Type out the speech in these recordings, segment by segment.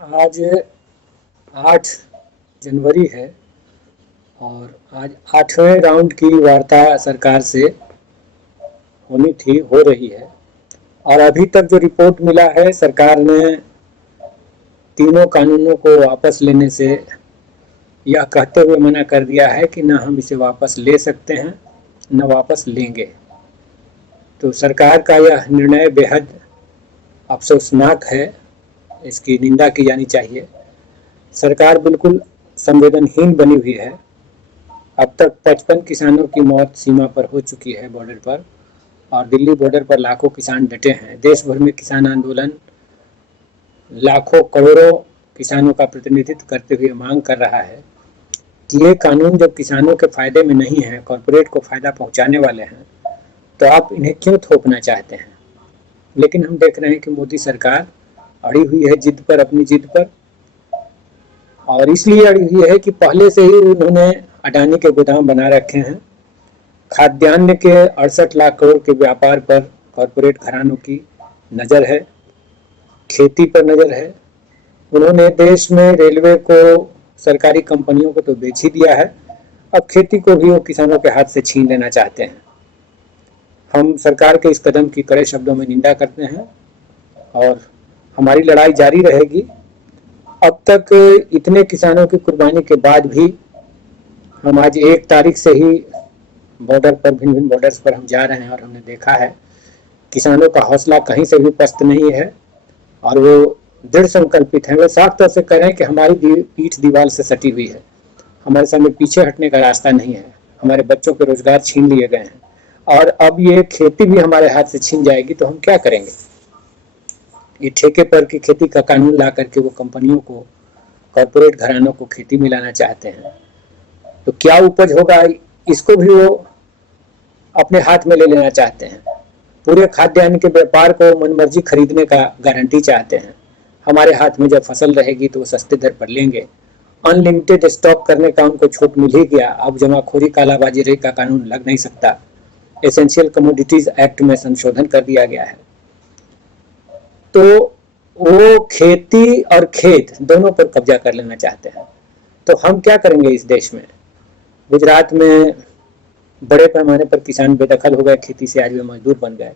आज 8 जनवरी है और आज 8वें राउंड की वार्ता सरकार से होनी थी, हो रही है। और अभी तक जो रिपोर्ट मिला है, सरकार ने तीनों कानूनों को वापस लेने से यह कहते हुए मना कर दिया है कि न हम इसे वापस ले सकते हैं न वापस लेंगे। तो सरकार का यह निर्णय बेहद अफसोसनाक है, इसकी निंदा की जानी चाहिए। सरकार बिल्कुल संवेदनहीन बनी हुई है। अब तक 55 किसानों की मौत सीमा पर हो चुकी है, बॉर्डर पर, और दिल्ली बॉर्डर पर लाखों किसान डटे हैं। देश भर में किसान आंदोलन लाखों करोड़ों किसानों का प्रतिनिधित्व करते हुए मांग कर रहा है कि ये कानून जब किसानों के फायदे में नहीं है, कॉरपोरेट को फायदा पहुंचाने वाले हैं, तो आप इन्हें क्यों थोपना चाहते हैं। लेकिन हम देख रहे हैं कि मोदी सरकार अड़ी हुई है जिद पर, अपनी जिद पर, और इसलिए अड़ी हुई है कि पहले से ही उन्होंने अडानी के गोदाम बना रखे हैं। खाद्यान्न के 68 लाख करोड़ के व्यापार पर कॉरपोरेट घरानों की नज़र है, खेती पर नज़र है। उन्होंने देश में रेलवे को, सरकारी कंपनियों को तो बेच ही दिया है, अब खेती को भी वो किसानों के हाथ से छीन लेना चाहते हैं। हम सरकार के इस कदम की कड़े शब्दों में निंदा करते हैं और हमारी लड़ाई जारी रहेगी। अब तक इतने किसानों की कुर्बानी के बाद भी हम आज 1 तारीख से ही बॉर्डर पर, भिन्न भिन्न बॉर्डर्स पर हम जा रहे हैं और हमने देखा है किसानों का हौसला कहीं से भी पस्त नहीं है और वो दृढ़ संकल्पित हैं। वो साफ तौर से कह रहे हैं कि हमारी पीठ दीवार से सटी हुई है, हमारे सामने पीछे हटने का रास्ता नहीं है, हमारे बच्चों के रोजगार छीन लिए गए हैं और अब ये खेती भी हमारे हाथ से छीन जाएगी तो हम क्या करेंगे। ये ठेके पर की खेती का कानून ला करके वो कंपनियों को, कॉरपोरेट घरानों को खेती में लाना चाहते हैं, तो क्या उपज होगा इसको भी वो अपने हाथ में ले लेना चाहते हैं। पूरे खाद्यान्न के व्यापार को मनमर्जी खरीदने का गारंटी चाहते हैं। हमारे हाथ में जब फसल रहेगी तो वो सस्ते दर पर लेंगे। अनलिमिटेड स्टॉक करने का उनको छूट मिल ही गया, अब जमाखोरी कालाबाजारी का कानून लग नहीं सकता। एसेंशियल कमोडिटीज एक्ट में संशोधन कर दिया गया है। तो वो खेती और खेत दोनों पर कब्जा कर लेना चाहते हैं। तो हम क्या करेंगे इस देश में। गुजरात में बड़े पैमाने पर किसान बेदखल हो गए खेती से, आज वे मजदूर बन गए।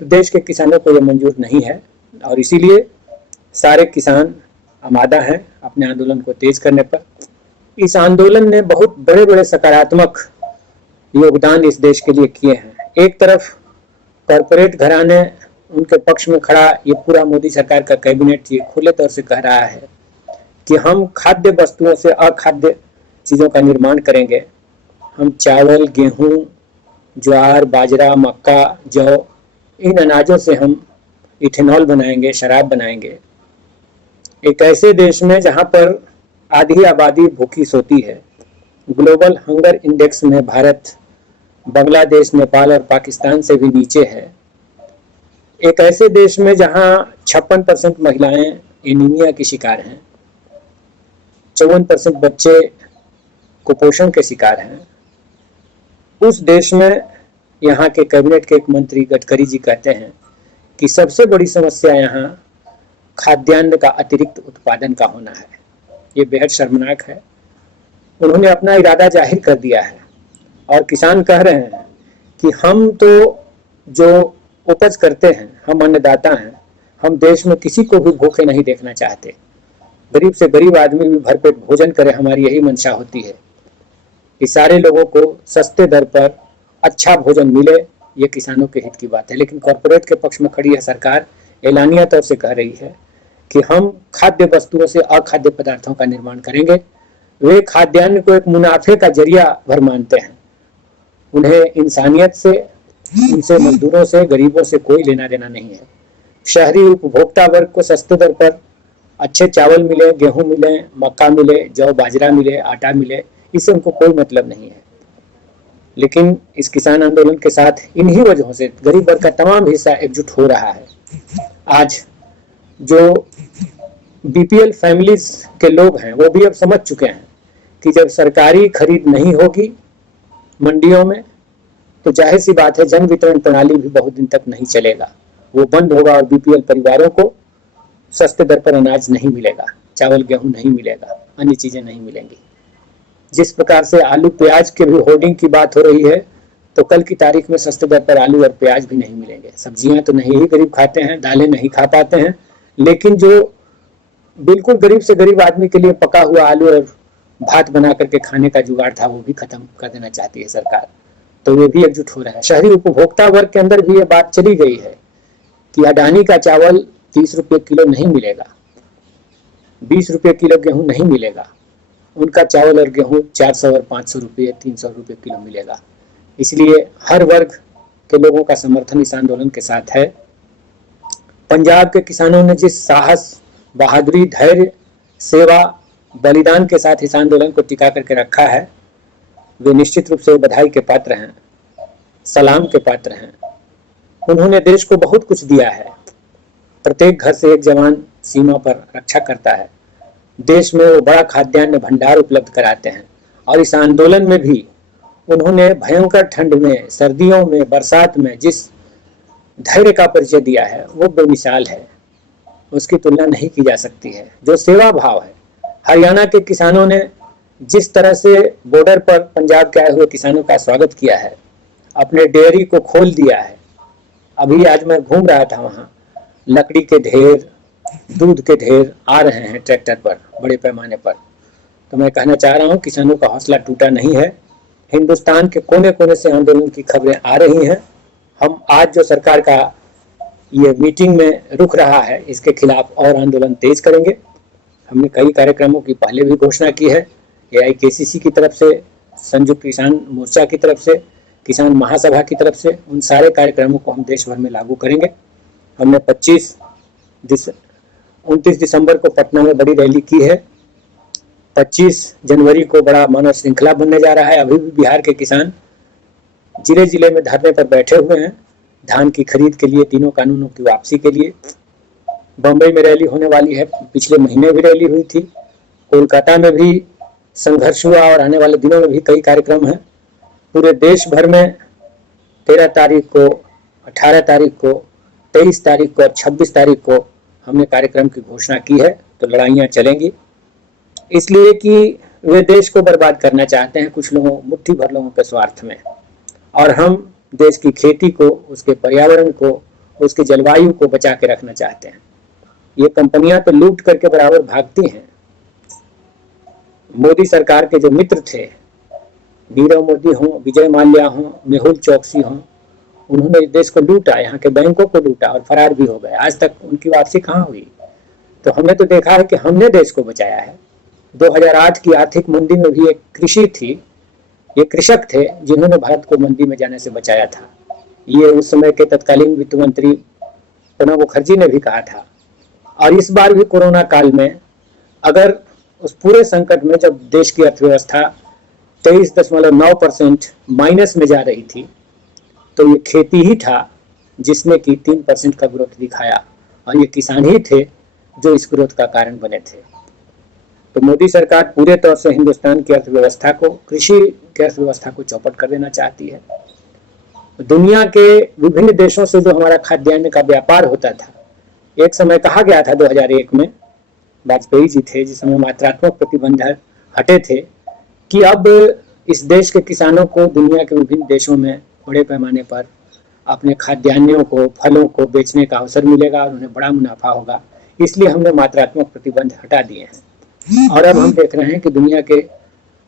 तो देश के किसानों को ये मंजूर नहीं है और इसीलिए सारे किसान आमादा हैं अपने आंदोलन को तेज करने पर। इस आंदोलन ने बहुत बड़े बड़े सकारात्मक योगदान इस देश के लिए किए हैं। एक तरफ कॉरपोरेट घराने, उनके पक्ष में खड़ा ये पूरा मोदी सरकार का कैबिनेट ये खुले तौर से कह रहा है कि हम खाद्य वस्तुओं से अखाद्य चीज़ों का निर्माण करेंगे। हम चावल, गेहूं, ज्वार, बाजरा, मक्का, जौ, इन अनाजों से हम इथेनॉल बनाएंगे, शराब बनाएंगे। एक ऐसे देश में जहां पर आधी आबादी भूखी सोती है। ग्लोबल हंगर इंडेक्स में भारत बांग्लादेश, नेपाल और पाकिस्तान से भी नीचे है। एक ऐसे देश में जहां 56% महिलाएं एनीमिया की शिकार हैं, 54% बच्चे कुपोषण के शिकार हैं। उस देश में यहाँ के कैबिनेट के एक मंत्री गडकरी जी कहते हैं कि सबसे बड़ी समस्या यहाँ खाद्यान्न का अतिरिक्त उत्पादन का होना है। ये बेहद शर्मनाक है। उन्होंने अपना इरादा जाहिर कर दिया है और किसान कह रहे हैं कि हम तो जो उपज करते हैं, हम अन्नदाता हैं, हम देश में किसी को भी भूखे नहीं देखना चाहते। गरीब से गरीब आदमी भी भरपेट भोजन करे, हमारी यही मंशा होती है कि सारे लोगों को सस्ते दर पर अच्छा भोजन मिले। ये किसानों के हित की बात है। लेकिन कॉरपोरेट के पक्ष में खड़ी है सरकार, एलानिया तौर से कह रही है कि हम खाद्य वस्तुओं से अखाद्य पदार्थों का निर्माण करेंगे। वे खाद्यान्न को एक मुनाफे का जरिया भर मानते हैं। उन्हें इंसानियत से, उनसे, मजदूरों से, गरीबों से कोई लेना देना नहीं है। शहरी उपभोक्ता वर्ग को सस्ते दर पर अच्छे चावल मिले, गेहूं मिले, मक्का मिले, जौ बाजरा मिले, आटा मिले, इससे उनको कोई मतलब नहीं है। लेकिन इस किसान आंदोलन के साथ इन्हीं वजहों से गरीब वर्ग का तमाम हिस्सा एकजुट हो रहा है। आज जो बीपीएल फैमिलीज के लोग हैं वो भी अब समझ चुके हैं कि जब सरकारी खरीद नहीं होगी मंडियों में तो जाहिर सी बात है जन वितरण प्रणाली भी बहुत दिन तक नहीं चलेगा, वो बंद होगा और बीपीएल परिवारों को सस्ते दर पर अनाज नहीं मिलेगा, चावल गेहूं नहीं मिलेगा, अन्य चीजें नहीं मिलेंगी। जिस प्रकार से आलू प्याज के भी होर्डिंग की बात हो रही है, तो कल की तारीख में सस्ते दर पर आलू और प्याज भी नहीं मिलेंगे। सब्जियां तो नहीं ही गरीब खाते हैं, दालें नहीं खा पाते हैं, लेकिन जो बिल्कुल गरीब से गरीब आदमी के लिए पका हुआ आलू और भात बना करके खाने का जुगाड़ था, वो भी खत्म कर देना चाहती है सरकार। तो वे भी एकजुट हो रहा है। शहरी उपभोक्ता वर्ग के अंदर भी ये बात चली गई है कि अडानी का चावल 30 रुपये किलो नहीं मिलेगा, 20 रुपये किलो गेहूं नहीं मिलेगा, उनका चावल और गेहूं 400 और 500 रुपये 300 रुपये किलो मिलेगा। इसलिए हर वर्ग के लोगों का समर्थन इस आंदोलन के साथ है। पंजाब के किसानों ने जिस साहस, बहादुरी, धैर्य, सेवा, बलिदान के साथ इस आंदोलन को टिका करके रखा है, वे निश्चित रूप से बधाई के पात्र हैं, सलाम के पात्र हैं। उन्होंने देश को बहुत कुछ दिया है। प्रत्येक घर से एक जवान सीमा पर रक्षा करता है। देश में वो बड़ा खाद्यान्न भंडार उपलब्ध कराते हैं। और इस आंदोलन में भी उन्होंने भयंकर ठंड में, सर्दियों में, बरसात में जिस धैर्य का परिचय दिया है वो बेमिसाल है, उसकी तुलना नहीं की जा सकती है। जो सेवा भाव है, हरियाणा के किसानों ने जिस तरह से बॉर्डर पर पंजाब के आए हुए किसानों का स्वागत किया है, अपने डेयरी को खोल दिया है। अभी आज मैं घूम रहा था, वहाँ लकड़ी के ढेर, दूध के ढेर आ रहे हैं ट्रैक्टर पर बड़े पैमाने पर। तो मैं कहना चाह रहा हूँ, किसानों का हौसला टूटा नहीं है। हिंदुस्तान के कोने कोने से आंदोलन की खबरें आ रही हैं। हम आज जो सरकार का ये मीटिंग में रुक रहा है, इसके खिलाफ और आंदोलन तेज करेंगे। हमने कई कार्यक्रमों की पहले भी घोषणा की है। AIKCC की तरफ से, संयुक्त किसान मोर्चा की तरफ से, किसान महासभा की तरफ से, उन सारे कार्यक्रमों को हम देश भर में लागू करेंगे। हमने 29 दिसंबर को पटना में बड़ी रैली की है। 25 जनवरी को बड़ा मानव श्रृंखला बनने जा रहा है। अभी भी बिहार के किसान जिले जिले में धरने पर बैठे हुए हैं, धान की खरीद के लिए, तीनों कानूनों की वापसी के लिए। बम्बई में रैली होने वाली है, पिछले महीने भी रैली हुई थी। कोलकाता में भी संघर्ष हुआ और आने वाले दिनों में भी कई कार्यक्रम हैं। पूरे देश भर में 13 तारीख को, 18 तारीख को, 23 तारीख को और 26 तारीख को हमने कार्यक्रम की घोषणा की है। तो लड़ाइयाँ चलेंगी, इसलिए कि वे देश को बर्बाद करना चाहते हैं कुछ लोगों, मुट्ठी भर लोगों के स्वार्थ में, और हम देश की खेती को, उसके पर्यावरण को, उसके जलवायु को बचा के रखना चाहते हैं। ये कंपनियां तो लूट करके बराबर भागती हैं। मोदी सरकार के जो मित्र थे, नीरव मोदी हों, विजय माल्या हों, मेहुल चौकसी हों, उन्होंने देश को लूटा, यहाँ के बैंकों को लूटा और फरार भी हो गए। आज तक उनकी वापसी कहाँ हुई? तो हमने तो देखा है कि हमने देश को बचाया है। 2008 की आर्थिक मंदी में भी एक कृषि थी, ये कृषक थे जिन्होंने भारत को मंदी में जाने से बचाया था। ये उस समय के तत्कालीन वित्त मंत्री प्रणब मुखर्जी ने भी कहा था। और इस बार भी कोरोना काल में, अगर उस पूरे संकट में जब देश की अर्थव्यवस्था 23.9% माइनस में जा रही थी, तो ये खेती ही था जिसने कि 3% का ग्रोथ दिखाया, और ये किसान ही थे जो इस ग्रोथ का कारण बने थे। तो मोदी सरकार पूरे तौर से हिंदुस्तान की अर्थव्यवस्था को, कृषि की अर्थव्यवस्था को चौपट कर देना चाहती है। दुनिया के विभिन्न देशों से जो हमारा खाद्यान्न का व्यापार होता था, एक समय कहा गया था 2001 में, वाजपेयी जी थे जिस समय मात्रात्मक प्रतिबंध हटे थे, कि अब इस देश के किसानों को दुनिया के विभिन्न देशों में बड़े पैमाने पर अपने खाद्यान्नों को, फलों को बेचने का अवसर मिलेगा और उन्हें बड़ा मुनाफा होगा। इसलिए हमने मात्रात्मक प्रतिबंध हटा दिए हैं। और अब हम देख रहे हैं कि दुनिया के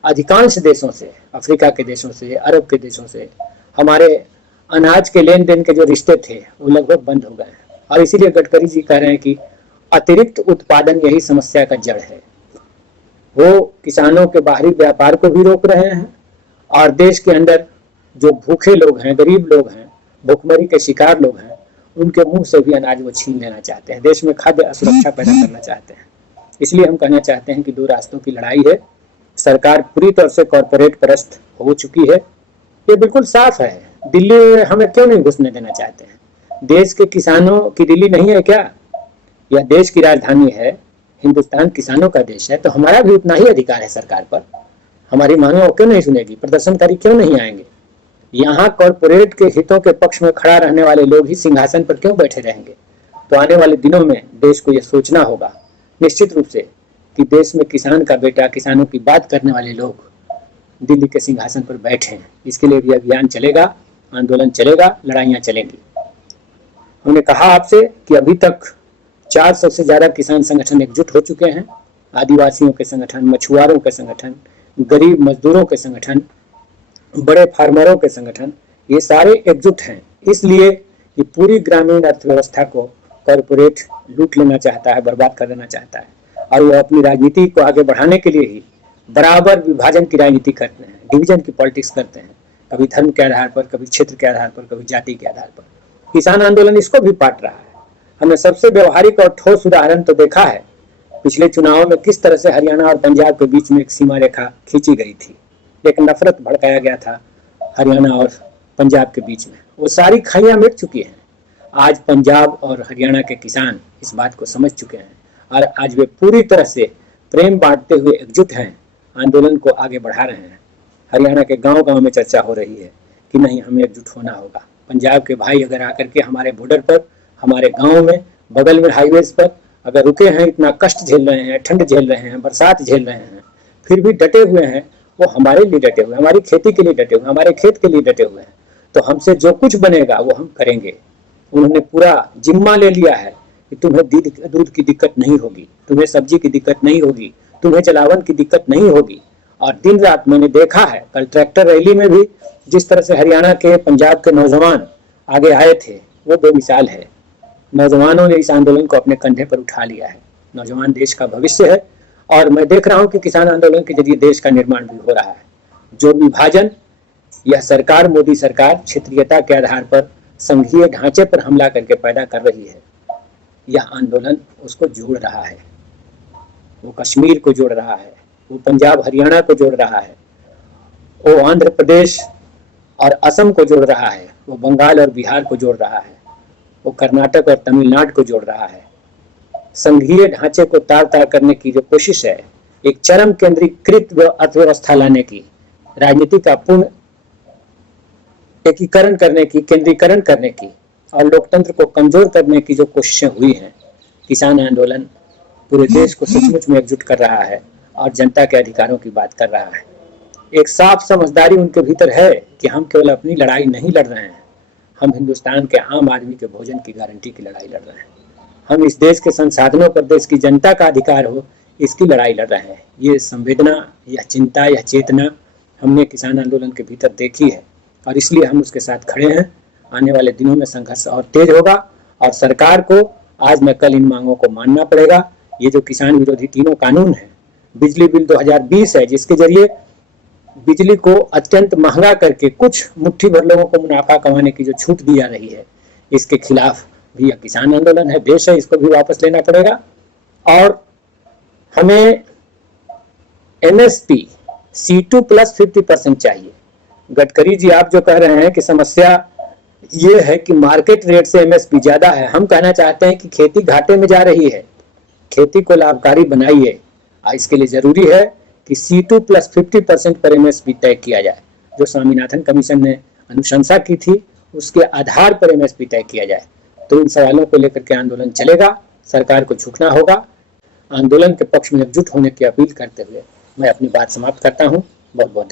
अधिकांश देशों से, अफ्रीका के देशों से, अरब के देशों से हमारे अनाज के लेन देन के जो रिश्ते थे वो लगभग बंद हो गए हैं। और इसीलिए गडकरी जी कह रहे हैं कि अतिरिक्त उत्पादन यही समस्या का जड़ है। वो किसानों के बाहरी व्यापार को भी रोक रहे हैं, और देश के अंदर जो भूखे लोग हैं, गरीब लोग हैं, भूखमरी के शिकार लोग हैं, उनके मुंह से भी अनाज वो छीन लेना चाहते हैं। देश में खाद्य असुरक्षा पैदा करना चाहते हैं। इसलिए हम कहना चाहते हैं कि दो रास्तों की लड़ाई है। सरकार पूरी तरह से कॉर्पोरेट परस्त हो चुकी है, ये बिल्कुल साफ है। दिल्ली में हमें क्यों नहीं घुसने देना चाहते हैं? देश के किसानों की दिल्ली नहीं है क्या? यह देश की राजधानी है, हिंदुस्तान किसानों का देश है, तो हमारा भी उतना ही अधिकार है सरकार पर। हमारी मांगों क्यों नहीं सुनेगी? प्रदर्शनकारी क्यों नहीं आएंगे? यहाँ कॉर्पोरेट के हितों के पक्ष में खड़ा रहने वाले लोग ही सिंहासन पर क्यों बैठे रहेंगे? तो आने वाले दिनों में देश को यह सोचना होगा निश्चित रूप से कि देश में किसान का बेटा, किसानों की बात करने वाले लोग दिल्ली के सिंहासन पर बैठे हैं। इसके लिए भी अभियान चलेगा, आंदोलन चलेगा, लड़ाइयाँ चलेंगी। हमने कहा आपसे कि अभी तक 400 से ज़्यादा किसान संगठन एकजुट हो चुके हैं। आदिवासियों के संगठन, मछुआरों के संगठन, गरीब मजदूरों के संगठन, बड़े फार्मरों के संगठन, ये सारे एकजुट हैं। इसलिए ये पूरी ग्रामीण अर्थव्यवस्था को कॉरपोरेट लूट लेना चाहता है, बर्बाद कर देना चाहता है, और वो अपनी राजनीति को आगे बढ़ाने के लिए ही बराबर विभाजन की राजनीति करते हैं, डिवीजन की पॉलिटिक्स करते हैं, कभी धर्म के आधार पर, कभी क्षेत्र के आधार पर, कभी जाति के आधार पर। किसान आंदोलन इसको भी पाट रहा है। हमने सबसे व्यवहारिक और ठोस उदाहरण तो देखा है पिछले चुनाव में किस तरह से हरियाणा और पंजाब के बीच में एक सीमा रेखा खींची गई थी, एक नफरत भड़काया गया था हरियाणा और पंजाब के बीच में। वो सारी खाइयां मिट चुकी हैं। आज पंजाब और हरियाणा के किसान इस बात को समझ चुके हैं और आज वे पूरी तरह से प्रेम बांटते हुए एकजुट हैं, आंदोलन को आगे बढ़ा रहे हैं। हरियाणा के गांव-गांव में चर्चा हो रही है कि नहीं, हमें एकजुट होना होगा। पंजाब के भाई अगर आकर के हमारे बॉर्डर पर, हमारे गांव में, बगल में हाईवेज पर अगर रुके हैं, इतना कष्ट झेल रहे हैं, ठंड झेल रहे हैं, बरसात झेल रहे हैं, फिर भी डटे हुए हैं, वो हमारे लिए डटे हुए हैं, हमारी खेती के लिए डटे हुए हैं, हमारे खेत के लिए डटे हुए हैं, तो हमसे जो कुछ बनेगा वो हम करेंगे। उन्होंने पूरा जिम्मा ले लिया है कि तुम्हें दूध की दिक्कत नहीं होगी, तुम्हें सब्जी की दिक्कत नहीं होगी, तुम्हें जलावन की दिक्कत नहीं होगी। और दिन रात मैंने देखा है, कल ट्रैक्टर रैली में भी जिस तरह से हरियाणा के, पंजाब के नौजवान आगे आए थे, वो बेमिसाल है। नौजवानों ने इस आंदोलन को अपने कंधे पर उठा लिया है। नौजवान देश का भविष्य है और मैं देख रहा हूं कि किसान आंदोलन के जरिए देश का निर्माण भी हो रहा है। जो विभाजन यह सरकार, मोदी सरकार क्षेत्रीयता के आधार पर, संघीय ढांचे पर हमला करके पैदा कर रही है, यह आंदोलन उसको जोड़ रहा है। वो कश्मीर को जोड़ रहा है, वो पंजाब हरियाणा को जोड़ रहा है, वो आंध्र प्रदेश और असम को जोड़ रहा है, वो बंगाल और बिहार को जोड़ रहा है, वो कर्नाटक और तमिलनाडु को जोड़ रहा है। संघीय ढांचे को तार तार करने की जो कोशिश है, एक चरम केंद्रीकृत अर्थव्यवस्था लाने की, राजनीति का पूर्ण एकीकरण करने की, केंद्रीकरण करने की और लोकतंत्र को कमजोर करने की जो कोशिशें हुई हैं, किसान आंदोलन पूरे देश को सचमुच में एकजुट कर रहा है और जनता के अधिकारों की बात कर रहा है। एक साफ समझदारी उनके भीतर है कि हम केवल अपनी लड़ाई नहीं लड़ रहे हैं, हम हिंदुस्तान के आम आदमी के भोजन की गारंटी की लड़ाई लड़ रहे हैं। हम इस देश के संसाधनों पर देश की जनता का अधिकार हो, इसकी लड़ाई लड़ रहे हैं। ये संवेदना, यह चिंता, यह चेतना हमने किसान आंदोलन के भीतर देखी है और इसलिए हम उसके साथ खड़े हैं। आने वाले दिनों में संघर्ष और तेज होगा और सरकार को आज न कल इन मांगों को मानना पड़ेगा। ये जो किसान विरोधी तीनों कानून है, बिजली बिल 2020 है, जिसके जरिए बिजली को अत्यंत महंगा करके कुछ मुट्ठी भर लोगों को मुनाफा कमाने की जो छूट दी जा रही है, इसके खिलाफ भी यह किसान आंदोलन है। देश है, इसको भी वापस लेना पड़ेगा। और हमें एमएसपी C2 प्लस 50% चाहिए। गडकरी जी, आप जो कह रहे हैं कि समस्या ये है कि मार्केट रेट से एमएसपी ज्यादा है, हम कहना चाहते हैं कि खेती घाटे में जा रही है, खेती को लाभकारी बनाइए। इसके लिए जरूरी है कि C2 प्लस 50% पर एमएसपी तय किया जाए। जो स्वामीनाथन कमीशन ने अनुशंसा की थी, उसके आधार पर एमएसपी तय किया जाए। तो इन सवालों को लेकर के आंदोलन चलेगा, सरकार को झुकना होगा। आंदोलन के पक्ष में एकजुट होने की अपील करते हुए मैं अपनी बात समाप्त करता हूँ। बहुत बहुत